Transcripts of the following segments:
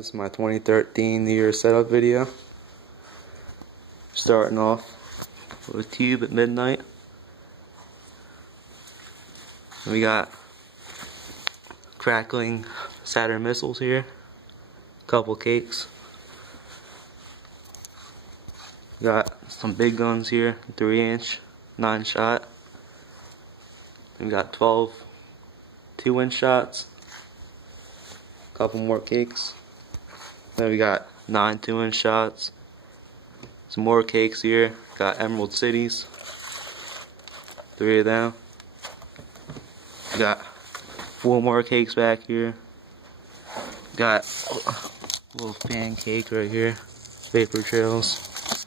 This is my 2013 New Year setup video. Starting off with a tube at midnight. We got crackling Saturn missiles here. Couple cakes. Got some big guns here, 3-inch, 9-shot. We got 12 2-inch shots. Couple more cakes. Then we got 9 2-inch shots. Some more cakes here. Got Emerald Cities. 3 of them. Got 4 more cakes back here. Got a little pancake right here. Vapor trails.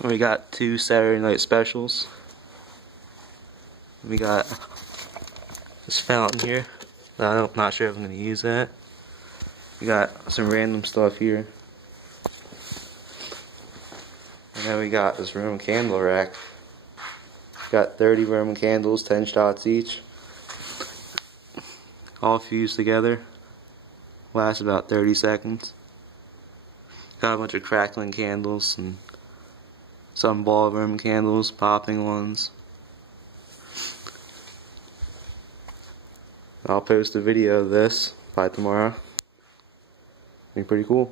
And we got 2 Saturday night specials. We got this fountain here. I'm not sure if I'm going to use that. We got some random stuff here. And then we got this Roman candle rack. Got 30 Roman candles, 10 shots each. All fused together. Lasts about 30 seconds. Got a bunch of crackling candles and some ballroom candles, popping ones. I'll post a video of this by tomorrow. Be pretty cool.